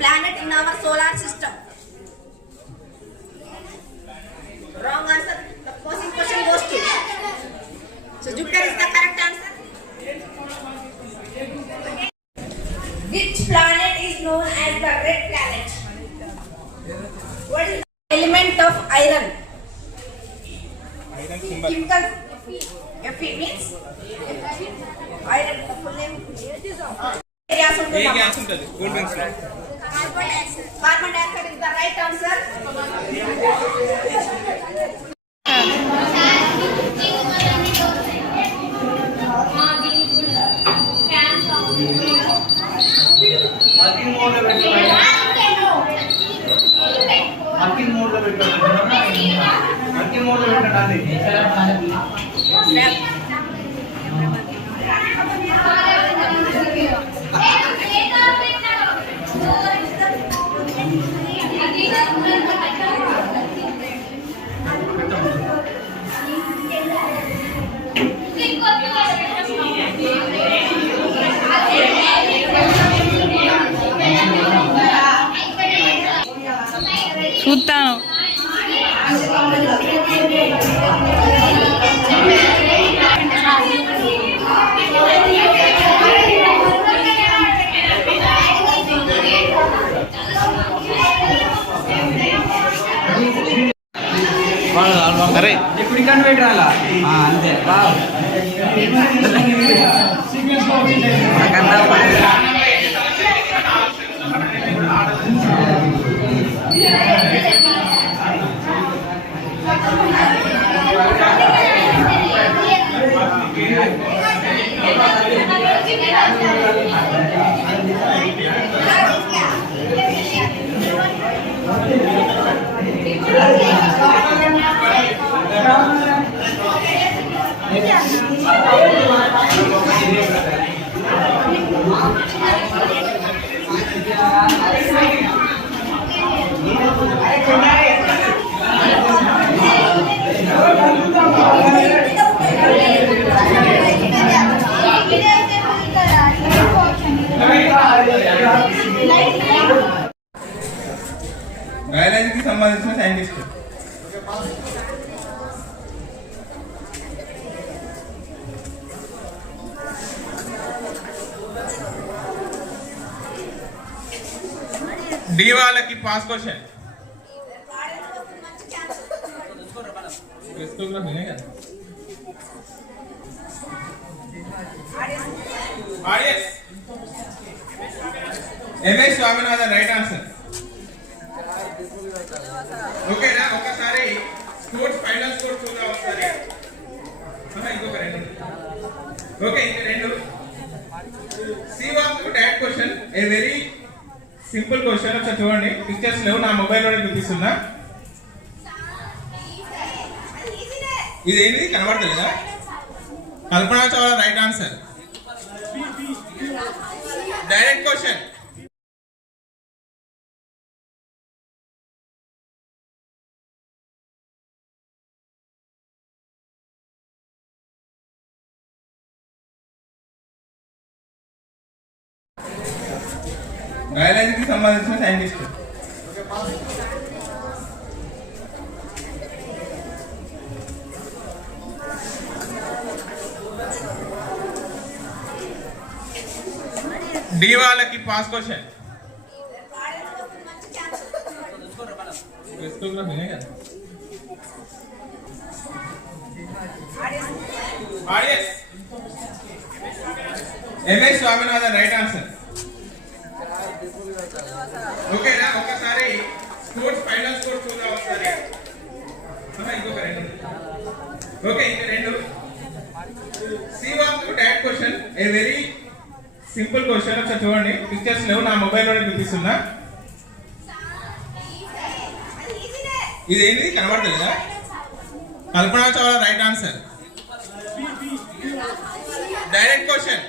planet in our solar system. Wrong answer. The posing question goes to. So Jupiter is the correct answer. Which planet is known as the red planet? What is the element of iron? Iron symbol. Chemical Fe means iron. Full name. Gas ఏ గ్యాస్ ఉంటుంది cool drinks లో? Carbon dioxide is the right answer. Working mode లో పెట్టండి. Working mode లో పెట్టండి. Working mode లో పెట్టండి. చూస్తాను. అరే ఇప్పుడు ఇక్కడ పెట్టాలా అంతే బయాలజీకి సంబంధించిన సైంటిస్ట్. డి వాళ్ళకి pass question. Audience MS Swaminathan right answer. ఓకేనా? ఒకసారి స్పోర్ట్స్ ఫైనల్ స్కోర్ చూద్దాం ఒకసారి. ఇంకొక రెండు. ఓకే, ఇంక రెండు. సివాక్ direct question, a very simple question. ఒకసారి చూడండి, పిక్చర్స్ లేవు, నా మొబైల్లోనే చూపిస్తున్నా. ఇది ఏంటి కనబడతలేదా? Kalpana Chawla right answer. Direct question. బయాలజీకి సంబంధించిన సైంటిస్ట్. డి వాళ్ళకి pass question. Audience MS Swaminathan right answer. ఓకేనా? ఒకసారి స్పోర్ట్స్ ఫైనల్ స్కోర్ చూద్దాం ఒకసారి. ఇంకొక రెండు. ఓకే, ఇంక రెండు. సివాక్ direct question, a very simple question. ఒకసారి చూడండి, పిక్చర్స్ లేవు, నా మొబైల్లోనే చూపిస్తున్నా. ఇది ఏంటి కనబడతలేదా? Kalpana Chawla right answer. Direct question.